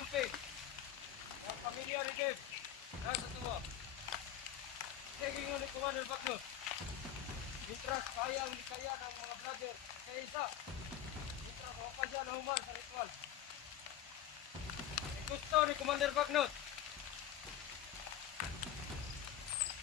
amping. Ang pamilya ni Dave. Nasa tuwa. Sige nga ni Commander Bagnot. Mitras kaya ang likaya ng mga vlogger. Kaya isa. Mitras wapa siya na human sa ritual. Gusto ni Commander Bagnot.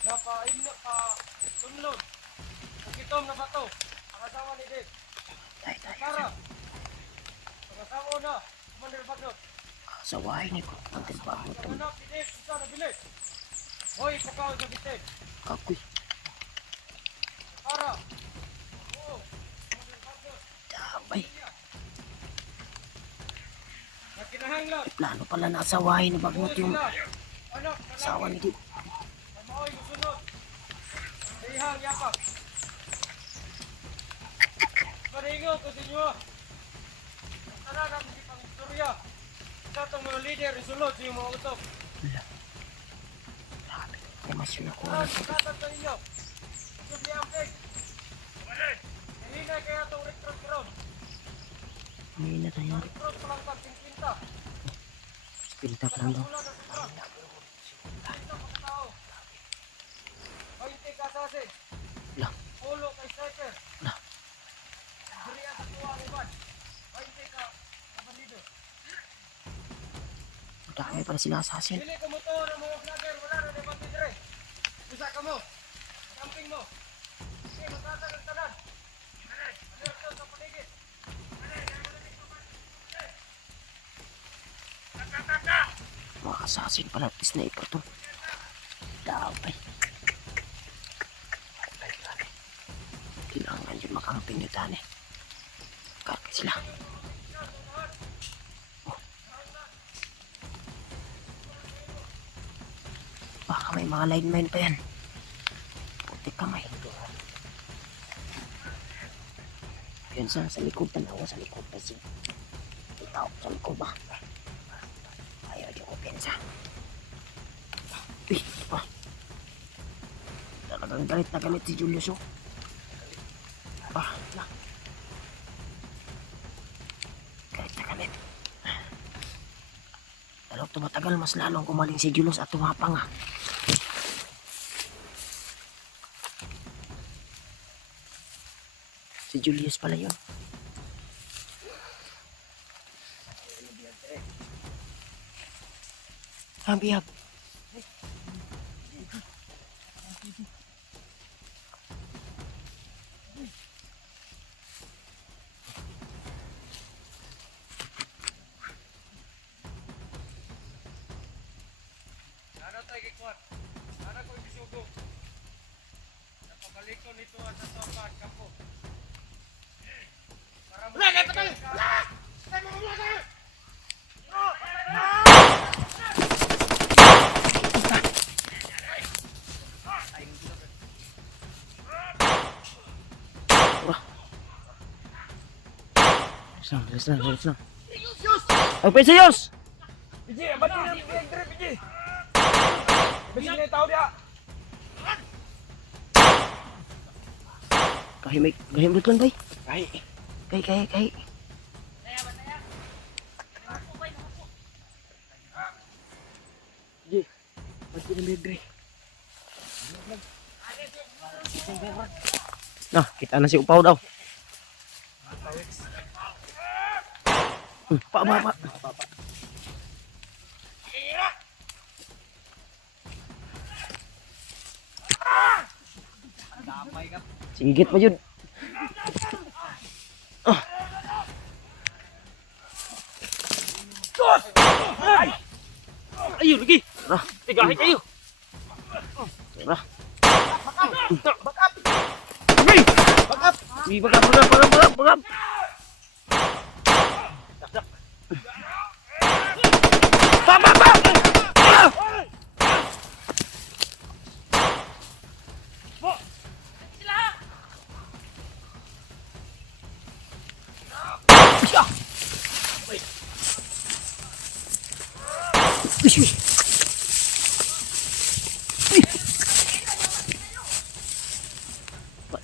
Napaimno pa sunlod. Ang kitom na bato. Ang asawa ni Dave. Kara. Ang asawa na. Commander Bagnot. Saway ni ko. Ang timbang ito. Anak ni Dave. Isa na bilis. Hoy, pakaw sa bitin. Ako'y. Kara. Damay. Nakinahanglan. Plano pala na saway ni Bagnot yung asawa ni Dave. Maoy musunod. Dihang yapak. Paringo ko sa inyo. Tanan ang hindi pang istorya. Sa itong mga leader, isulod sa mga utok. Grabe. Emasyon ako. Tatag sa inyo. Subli ang pig. Hinay kaya itong recruit ground. Hindi na tayo. Recruit pa lang pag-pinta. Pintak lang daw. Painti ka sasin. Lah. Ulo kay striker. Lah. Diriya sa tuwa ni Bad. Painti ka sa bandido. Dami pala sila asasin. Dili ka motor ang mga vlogger. Wala na na bandidre. Usa ka mo. Camping mo. Sige, matatag ang tanan. Alerto sa paligid. Mga asasin pala. Sniper to. Damay. Kailangan yun makamping yun tani. Karga sila. Oh. Baka may mga lineman pa yan. Putik kamay. Yan sa likod. Tanawa sa likod kasi. Itaw sa likod ba? Ayaw di ko pensa. Uy, pa. Talagang galit na galit si Julius oh. Galit na galit. Pero tumatagal mas lalong kumaling si Julius at tumapang ah. Si Julius pala yun. Ang bihag. Ano tayo kikuan? Ano ko ibisugo? Napabalik ko nito at sa sopa at kampo. Wala! Kaya patay! Wala! Kaya mga wala kayo! Bilis lang. Ang pensayos! Piji, ba't yun ang pinag-drip, Piji? Piji na yung tao diya! Kahimik lang bay. Kahit. Piji, ba't yun ang bigre? Nah, kita na si Upaw daw. Pak. Sigit pa yun. Ayun, lagi! Tara. Tigahin kayo! Tara. Bakap! Bagap.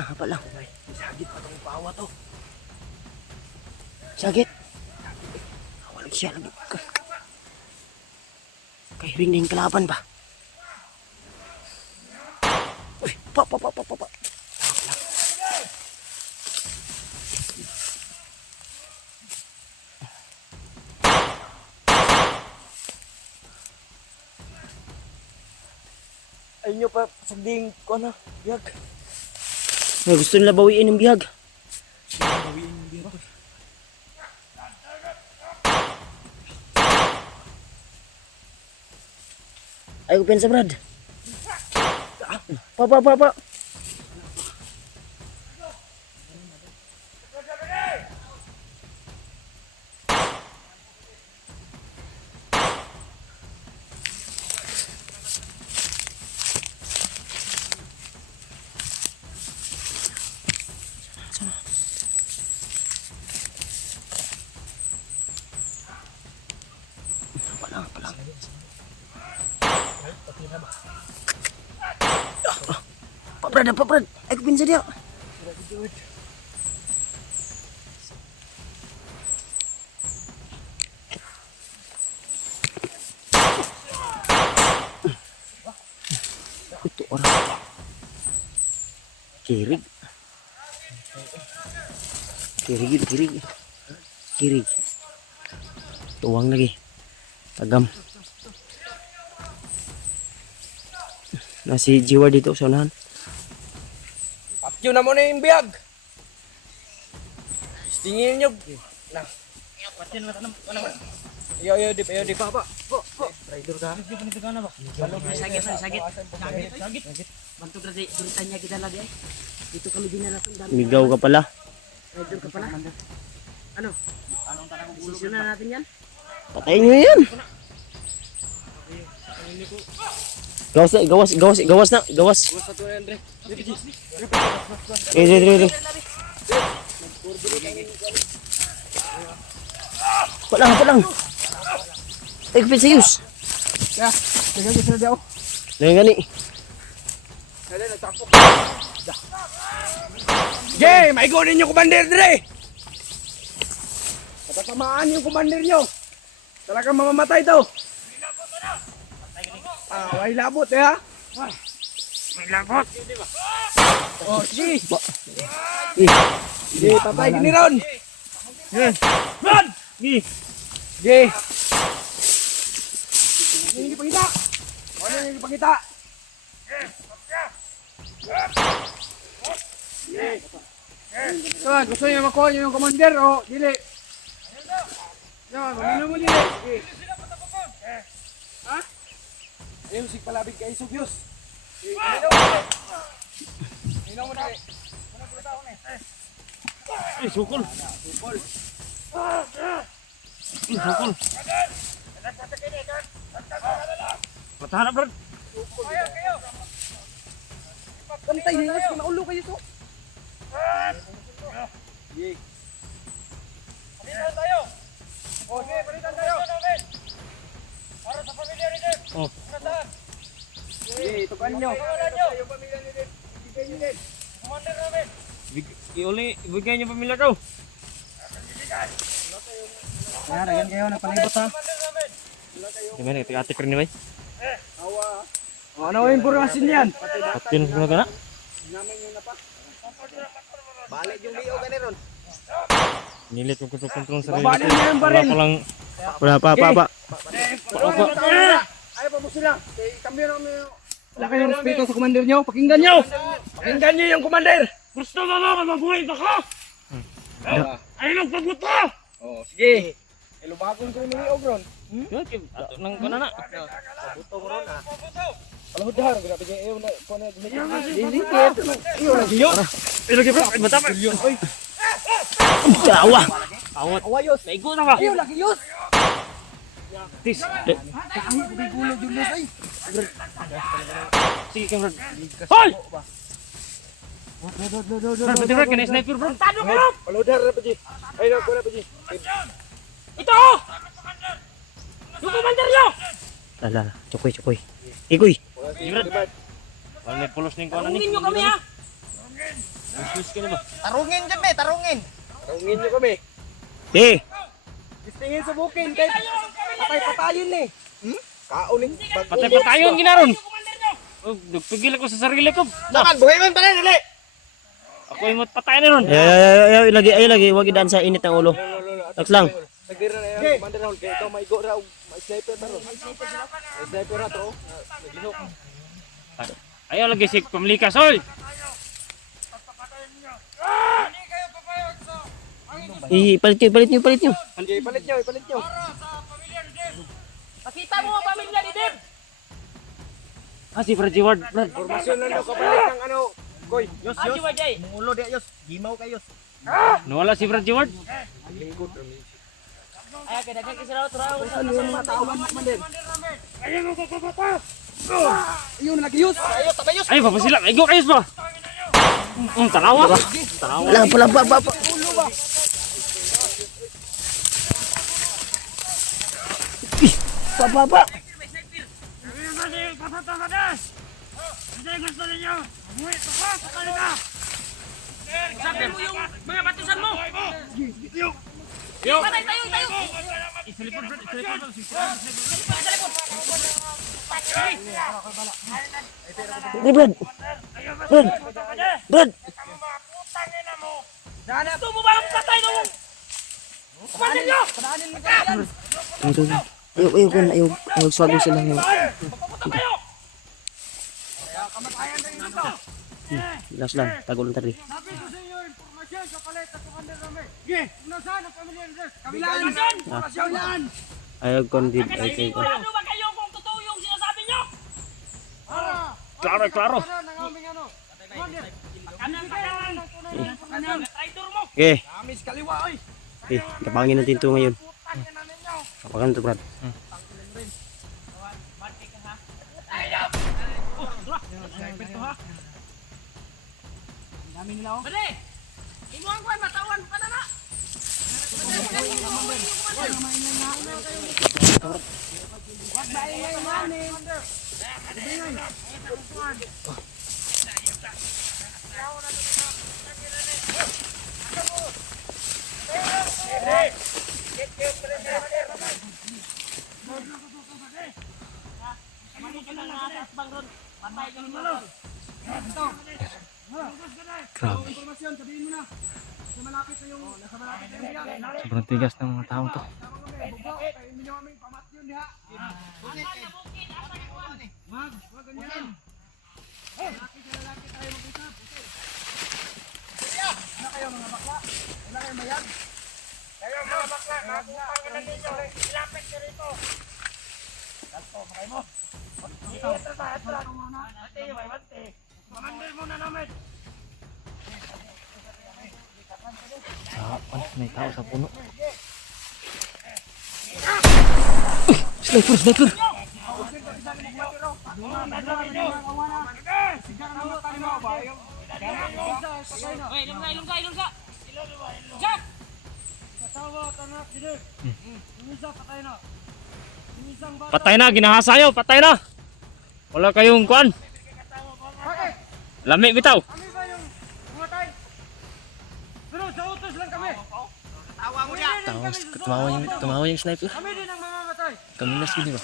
Haba lang. Sagit pa itong pawa to. Sagit. Walang siya lagi. Kahiring na yung kalaban ba? Uy, pa. Ayun nyo pa, sagding ko na, biyag. Ay, gusto nila bawiin yung bihag. Bawiin yung biyag ko. Ay, ko pensa, Brad. Pa. Palang. Pa, Brad. Ay, ko pensa dia. Ito orang. Kirig. Tuwang lagi. Tagam. Nasi jiwa dito sa unahan. Apyo na mo na yung biyag. Tingin nyo. Na. Patin mo tanong. Yo, di pa. Rider ka. Dito ka na ba? Sagit. Bantu kasi tulitannya kita lagi. Dito kami dinala sa dami. Migaw ka pala. Rider ka pala. Ano? Sisyon na natin yan? Patayin nyo yan. Gawas na. Gusto to Andre. Dire. Palang. Ay, kapit sayos. Ya, jaga gusto na daw. Ngayon gani. Dali, nagtakpo. Jay, may go ninyo commander dire. Matatamaan yung commander nyo. Talagang mamamatay to. May labot ha. May labot. Oh, sige. Sige, patay gini ron. Run! Sige. Hindi pagkita. Ano yung pagkita? Gusto niyo makuha niyo yung commander o dili? Mamino mo dili. Ha? Ayaw sig palabig kay Subyos. Minaw mo dili. Sukol. Patahan na, Brad. Pantay hingas kung naulo kayo to. Palitan tayo. Okay, palitan tayo. Para sa pamilya ni Dave. Oh. Nasaan? Okay, tukan nyo. Yung pamilya ni Dave. Ibigay ni Dave. Commander namin. Ibigay niyo pamilya daw. Yan kayo, napalibot ha. Gimana ito atik rin ni bay? Ano yung impormasyon yan? Atin ko na. Balik yung liyo ka ron. Nilit ko kontrol sa Babalik niya yung baril. Wala pa. Ayaw pa mo sila. Kambyo namin yung... Wala kayong respeto sa commander nyo. Pakinggan nyo. Pakinggan nyo yung commander. Gusto mo naman mabuhay ba ka? Ay, nagpabuto! Oh, sige. Ilubakon ko yung liyo ron. Ato nang kanana. Buto ko ron ha. Palahudar, grabe niya iyo na ko na dinikit. Iyo lagi yo. Lagi bro, ay matapa. Jawa. Awat. Awayos. Naigo na ka. Iyo lagi yos. Tis. Kahi ko bigulo Julius ay. Sige kang Brad. Hoy! Do. Brad, pati Brad, kena sniper bro. Tado ka bro! Palahudar na pa ji. Ay na ko na pa ji. Ito! Yung commander nyo! Ala, cukoy. Ikoy. Brad. Wala may pulos ning kuanan ni. Tarungin nyo kami ha! Pulos ka na ba? Tarungin dyan be, tarungin! Tawagin niyo kami. Eh, Tingin sa bukin kay patay-patayin ni. Kauling. Patay-patayon ginaron. Oh, nagpigil ako sa sarili ko. Dapat buhay man pa rin, dali. Ako imot patay na ron. Ay, lagi, wag idaan sa init ng ulo. Tax lang. Nagdira na yan, Commander Rahul. Kaya ikaw maigo ra og may sniper na ron. May sniper na to. Naginok. Ayaw lagi si pamlikas, oy. Ipalit nyo. Palit nyo. Pakita mo ang pamilya ni Deb. Ah, si Freddy Ward. Formasyon lang daw kapalit ng ano. Koy, yos. Aji wajay. Mungulo di yos. Gimaw kayos. Nawala si Freddy Ward. Lingkod. Ay kadagan kasi raw turaw. Ano yung mga tao man, Commander? Ayaw mo papapapa. Ayun, nag-yos. Ayos, tabayos. Ay, papasila. Igo kayos ba? Tanawa. Lang pa. Pa. Sabi mo yung mga batusan mo. Patay tayo. Brad. Ito mo ba ang patay mo? Kumanin nyo! Ayaw, swag sila ngayon. Last lang, tago lang tadi. Sabi ko sa inyo, informasyon kapalit ng Commander Ramel. Nasaan ang pamilya ni Deb? Kabilaan. Kabilaan. Ayaw kondid. Sigurado ba kayo kung totoo yung sinasabi nyo? Klaro. Ng aming ano. Commander. Kanan, traitor mo. Okay, Amis kaliwa, oy. kapangin natin ito ngayon. Kapangan ito, Brad. Bade! Imuang kuan matawan pa na na. Informasyon, sabihin mo na. Nasa malapit na yung bilang. Sobrang tigas ng mga tao to. Hindi nyo aming pamat yun, diha. Wag ganyan. Lalaki tayo mag-usap. Wala kayo mga bakla. Wala kayo mayag. Kayo mga bakla. Nakupang na ninyo. Ilapit nyo rito. Gasto, makay mo. Ito ba? Ate, may bante. Commander muna namin. May tao sa puno. Sniper. Ilungga. Jack! Patay na, ginahasa nyo. Patay na. Wala kayong kuan. Lami bitaw. Kami ba yung pumatay? Pero sa utos lang kami. Tawa mo niya. Tumawa yung sniper. Kami din ang mamamatay. Kami na sila ba?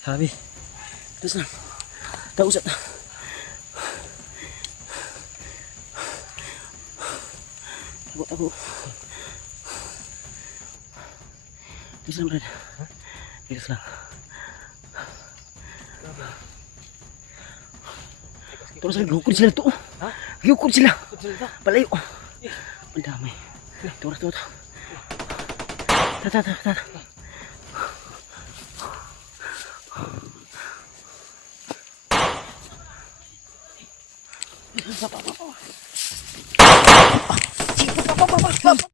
Sabi. Terus lang. Tak usah. Aku. Terus lang, Brad. Terus lang. Terus lang, gukod sila to. Gukod sila. Palayo. Madamay. Terus. Tata. Sa pa.